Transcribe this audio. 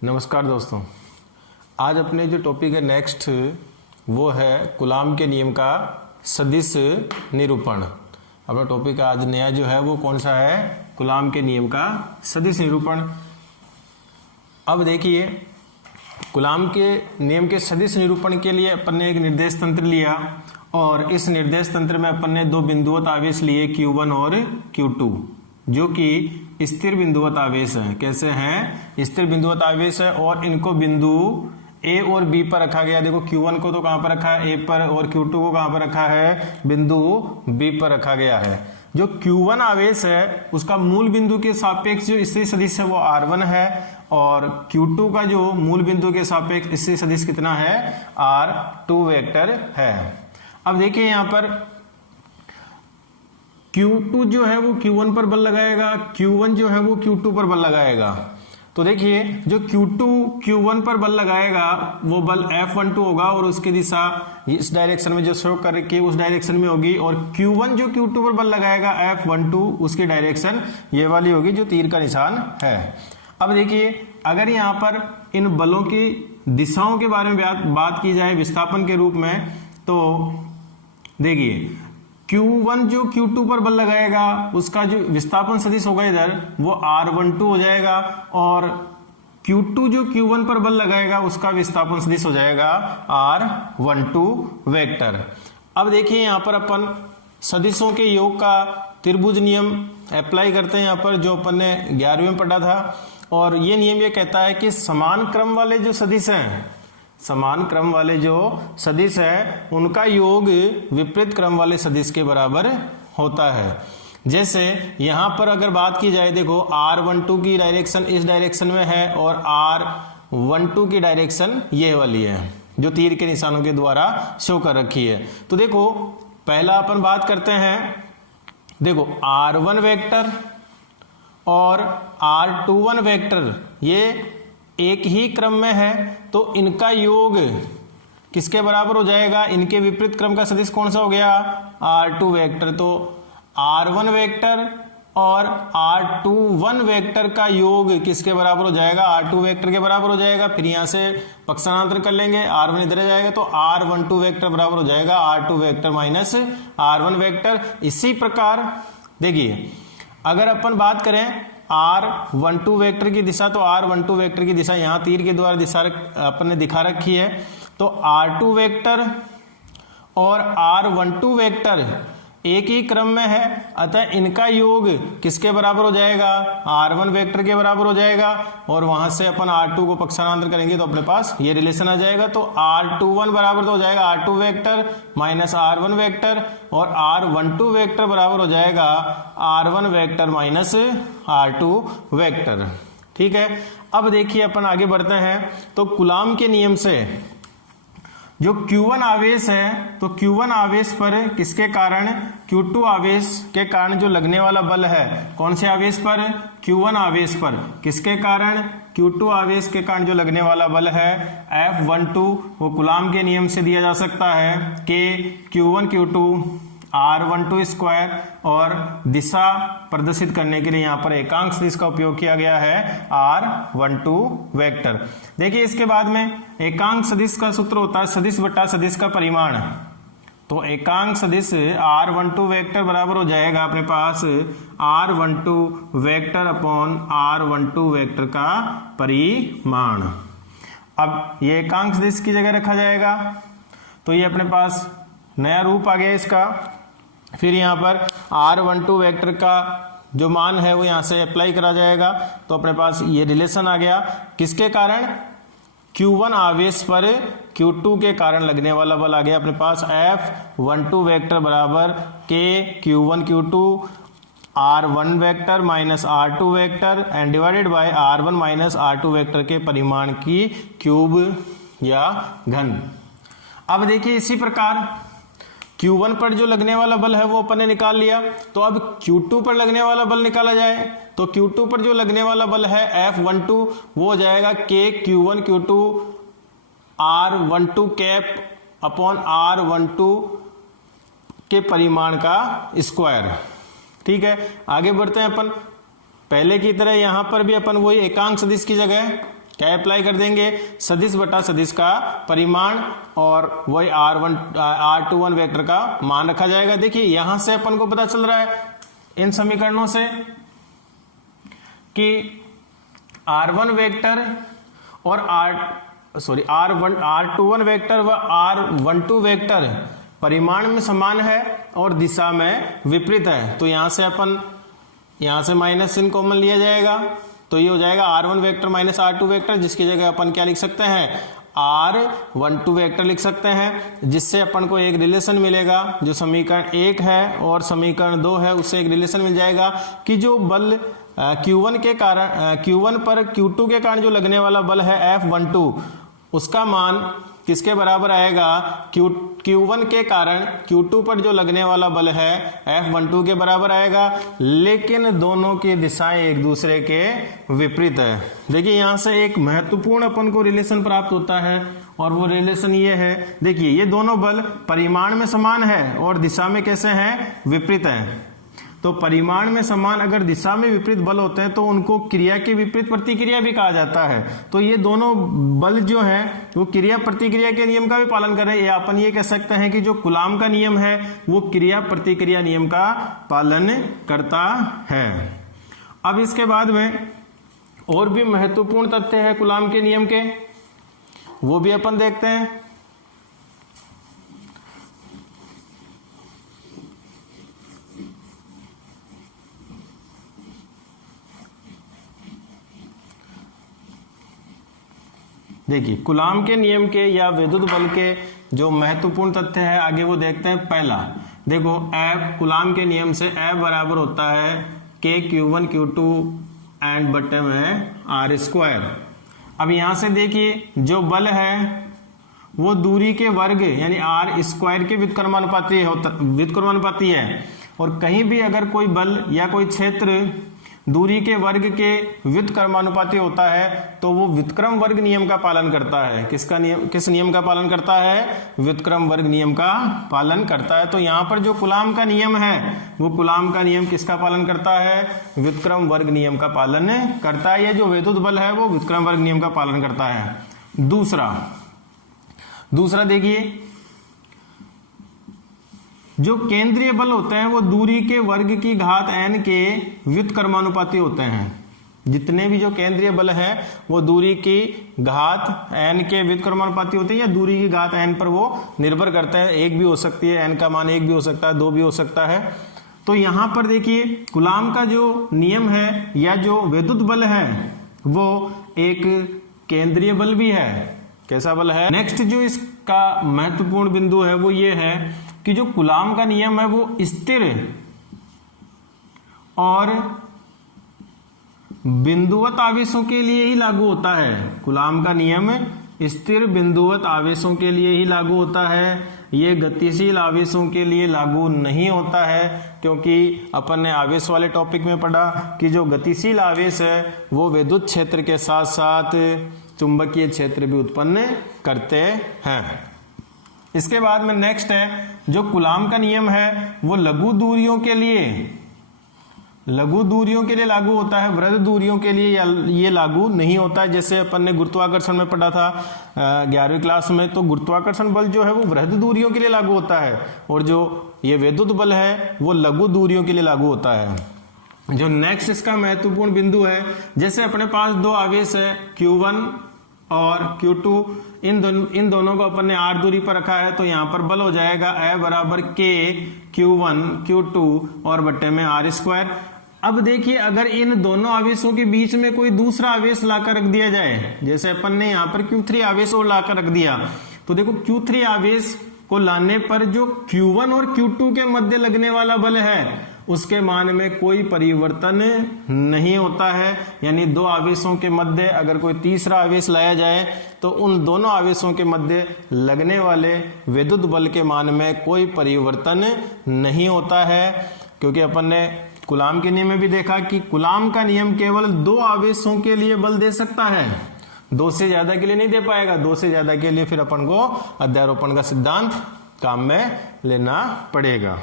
नमस्कार दोस्तों, आज अपने जो टॉपिक है नेक्स्ट वो है कूलाम के नियम का सदिश निरूपण। अपना टॉपिक आज नया जो है वो कौन सा है? कूलाम के नियम का सदिश निरूपण। अब देखिए, कूलाम के नियम के सदिश निरूपण के लिए अपन ने एक निर्देश तंत्र लिया और इस निर्देश तंत्र में अपन ने दो बिंदुवत आवेश लिए Q1 और Q2 जो कि स्थिर बिंदुवत आवेश है। कैसे हैं? स्थिर बिंदुवत आवेश है और इनको बिंदु A और B पर रखा गया। देखो Q1 को तो कहां पर रखा है? A पर, और Q2 को कहां पर रखा है? बिंदु B पर रखा गया है। जो Q1 आवेश है उसका मूल बिंदु के सापेक्ष जो स्थिर सदिश है वो R1 है और Q2 का जो मूल बिंदु के सापेक्ष स्थिर सदिश कितना है? R2 वेक्टर है। अब देखिए यहां पर Q2 जो है वो Q1 पर बल लगाएगा, Q1 जो है वो Q2 पर बल लगाएगा। तो देखिए जो Q2 Q1 पर बल लगाएगा वो बल F12 होगा और उसकी दिशा इस डायरेक्शन में जो शो करके उस डायरेक्शन में होगी, और Q1 जो Q2 पर बल लगाएगा F12 उसकी डायरेक्शन ये वाली होगी जो तीर का निशान है। अब देखिए, अगर यहाँ पर इन बलों की दिशाओं के बारे में बात की जाए विस्थापन के रूप में, तो देखिए Q1 जो Q2 पर बल लगाएगा उसका जो विस्थापन सदिश होगा इधर वो R12 हो जाएगा और Q2 जो Q1 पर बल लगाएगा उसका विस्थापन सदिश हो जाएगा R12 वेक्टर। अब देखिए यहाँ पर अपन सदिशों के योग का त्रिभुज नियम अप्लाई करते हैं यहाँ पर, जो अपन ने 11वीं में पढ़ा था। और ये नियम ये कहता है कि समान क्रम वाले जो सदिश हैं, समान क्रम वाले जो सदिश है उनका योग विपरीत क्रम वाले सदिश के बराबर होता है। जैसे यहां पर अगर बात की जाए, देखो R12 की डायरेक्शन इस डायरेक्शन में है और R12 की डायरेक्शन ये वाली है जो तीर के निशानों के द्वारा शो कर रखी है। तो देखो पहला अपन बात करते हैं, देखो R1 वेक्टर और R21 वेक्टर ये एक ही क्रम में है तो इनका योग किसके बराबर हो जाएगा? इनके विपरीत क्रम का सदिश कौन सा हो गया? R2 vector. तो R1 वेक्टर और R21 वेक्टर का योग किसके बराबर हो जाएगा? R2 वेक्टर के बराबर हो जाएगा। फिर यहां से पक्षांतर कर लेंगे, R1 इधर आ जाएगा तो R12 वेक्टर बराबर हो जाएगा R2 vector minus R1 vector. इसी प्रकार देखिए, अगर अपन बात करें R12 वेक्टर की दिशा, तो R12 वेक्टर की दिशा यहाँ तीर के द्वारा दिशा अपन ने दिखा रखी है। तो R2 वेक्टर और R12 वेक्टर एक ही क्रम में है, अतः इनका योग किसके बराबर हो जाएगा? R1 वेक्टर के बराबर हो जाएगा। और वहां से अपन R2 को पक्षांतर करेंगे तो अपने पास ये रिलेशन आ जाएगा। तो R21 बराबर तो हो जाएगा R2 vector minus R1 vector और R12 वेक्टर बराबर हो जाएगा R1 vector minus R2 vector. ठीक है। अब देखिए अपन आगे बढ़ते हैं। तो कूलाम के नियम से जो Q1 आवेश है, तो Q1 आवेश पर किसके कारण? Q2 आवेश के कारण जो लगने वाला बल है, कौन से आवेश पर? Q1 आवेश पर। किसके कारण? Q2 आवेश के कारण जो लगने वाला बल है F12 वो कूलाम के नियम से दिया जा सकता है कि Q1 Q2 R12 स्क्वायर, और दिशा प्रदर्शित करने के लिए यहाँ पर एकांक सदिश का उपयोग किया गया है R12 वेक्टर। देखिए इसके बाद में एकांक सदिश का सूत्र होता है सदिश बटा सदिश का परिमाण। तो एकांक सदिश R12 वेक्टर बराबर हो जाएगा अपने पास R12 vector upon R12 vector का परिमाण। अब ये एकांक सदिश की जगह रखा जाएगा तो ये अपने पास नया रूप आ गया इसका। फिर यहाँ पर R12 वेक्टर का जो मान है वो यहाँ से अप्लाई करा जाएगा तो अपने पास ये रिलेशन आ गया। किसके कारण? Q1 आवेश पर Q2 के कारण लगने वाला बल आ गया अपने पास F12 वेक्टर बराबर के Q1 Q2 R1 vector minus R2 vector and divided by R1 minus R2 vector के परिमाण की क्यूब या घन। अब देखिए इसी प्रकार Q1 पर जो लगने वाला बल है वो अपन ने निकाल लिया। तो अब Q2 पर लगने वाला बल निकाला जाए तो Q2 पर जो लगने वाला बल है F12 वो हो जाएगा K Q1 Q2 R12 cap upon R12 के परिमाण का स्क्वायर। ठीक है, आगे बढ़ते हैं अपन। पहले की तरह यहां पर भी अपन वही एकांक सदिश की जगह क्या अप्लाई कर देंगे, सदिश बटा सदिश का परिमाण और वही R21 वेक्टर का मान रखा जाएगा। देखिए यहां से अपन को पता चल रहा है इन समीकरणों से कि R1 वेक्टर और R21 वेक्टर व R12 वेक्टर परिमाण में समान है और दिशा में विपरीत है। तो यहां से माइनस चिन्ह कॉमन लिया जाएगा, तो ये हो जाएगा R1 vector minus R2 vector, जिसकी जगह अपन क्या लिख सकते हैं, R12 वेक्टर लिख सकते हैं, जिससे अपन को एक रिलेशन मिलेगा। जो समीकरण 1 है और समीकरण 2 है उससे एक रिलेशन मिल जाएगा कि जो बल Q1 के कारण Q1 पर Q2 के कारण जो लगने वाला बल है F12, उसका मान किसके बराबर आएगा, Q1 के कारण Q2 पर जो लगने वाला बल है F12 के बराबर आएगा, लेकिन दोनों की दिशाएं एक दूसरे के विपरीत है। देखिए यहां से एक महत्वपूर्ण अपन को रिलेशन प्राप्त होता है और वो रिलेशन ये है, देखिए ये दोनों बल परिमाण में समान है और दिशा में कैसे हैं, विपरीत हैं। तो परिमाण में समान अगर दिशा में विपरीत बल होते हैं तो उनको क्रिया के विपरीत प्रतिक्रिया भी कहा जाता है। तो ये दोनों बल जो है वो क्रिया प्रतिक्रिया के नियम का भी पालन कर रहे हैं, या अपन ये कह सकते हैं कि जो कूलाम का नियम है वो क्रिया प्रतिक्रिया नियम का पालन करता है। अब इसके बाद में और भी महत्वपूर्ण तथ्य है कूलाम के नियम के, वो भी अपन देखते हैं। देखिए कूलाम के नियम के या विद्युत बल के जो महत्वपूर्ण तथ्य है आगे वो देखते हैं। पहला देखो F कूलाम के नियम से F बराबर होता है KQ1 Q2 एंड बटे में R²। अब यहां से देखिए जो बल है वो दूरी के वर्ग यानी R² के व्युत्क्रमानुपाती है, और कहीं भी अगर कोई बल या कोई क्षेत्र दूरी के वर्ग के व्युत्क्रमानुपाती होता है तो वो व्युत्क्रम वर्ग नियम का पालन करता है। किस नियम का पालन करता है, व्युत्क्रम वर्ग नियम का पालन करता है। तो यहाँ पर जो कूलाम का नियम है वो कूलाम का नियम किसका पालन करता है, व्युत्क्रम वर्ग नियम का पालन करता है। ये जो विद्युत बल है वो व्युत्क्रम वर्ग नियम का पालन करता है। दूसरा देखिए जो केंद्रीय बल होते हैं वो दूरी के वर्ग की घात n के व्युत्क्रमानुपाती होते हैं। जितने भी जो केंद्रीय बल है वो दूरी की घात n के व्युत्क्रमानुपाती होते हैं, या दूरी की घात n पर वो निर्भर करते हैं। एक भी हो सकती है, n का मान 1 भी हो सकता है, 2 भी हो सकता है। तो यहां पर देखिए कूलाम का जो नियम है या जो विद्युत बल है वो एक केंद्रीय बल भी है। कैसा बल है। नेक्स्ट जो इसका महत्वपूर्ण बिंदु है वो ये है कि जो कूलाम का नियम है वो स्थिर और बिंदुवत आवेशों के लिए ही लागू होता है। कूलाम का नियम स्थिर बिंदुवत आवेशों के लिए ही लागू होता है, ये गतिशील आवेशों के लिए लागू नहीं होता है, क्योंकि अपन ने आवेश वाले टॉपिक में पढ़ा कि जो गतिशील आवेश है वो विद्युत क्षेत्र के साथ साथ चुंबकीय क्षेत्र भी उत्पन्न करते हैं। इसके बाद में नेक्स्ट है जो कूलाम का नियम है वो लघु दूरियों के लिए लागू होता है, वृहद दूरियों के लिए ये लागू नहीं होता है। जैसे अपन ने गुरुत्वाकर्षण में पढ़ा था 11वीं क्लास में, तो गुरुत्वाकर्षण बल जो है वो वृहद दूरियों के लिए लागू होता है, और जो ये विद्युत बल है वो लघु दूरियों के लिए लागू होता है। जो नेक्स्ट इसका महत्वपूर्ण बिंदु है, जैसे अपने पास दो आवेश है Q1 और Q2, इन दोनों को अपन ने r दूरी पर रखा है, तो यहाँ पर बल हो जाएगा F बराबर K Q1 Q2 और बट्टे में R²। अब देखिए अगर इन दोनों आवेशों के बीच में कोई दूसरा आवेश लाकर रख दिया जाए, जैसे अपन ने यहाँ पर Q3 आवेश और लाकर रख दिया, तो देखो Q3 आवेश को लाने पर जो Q1 और Q2 के मध्य लगने वाला बल है उसके मान में कोई परिवर्तन नहीं होता है। यानी दो आवेशों के मध्य अगर कोई तीसरा आवेश लाया जाए तो उन दोनों आवेशों के मध्य लगने वाले विद्युत बल के मान में कोई परिवर्तन नहीं होता है, क्योंकि अपन ने कूलाम के नियम में भी देखा कि कूलाम का नियम केवल दो आवेशों के लिए बल दे सकता है, दो से ज्यादा के लिए नहीं दे पाएगा। दो से ज्यादा के लिए फिर अपन को अध्यारोपण का सिद्धांत काम में लेना पड़ेगा।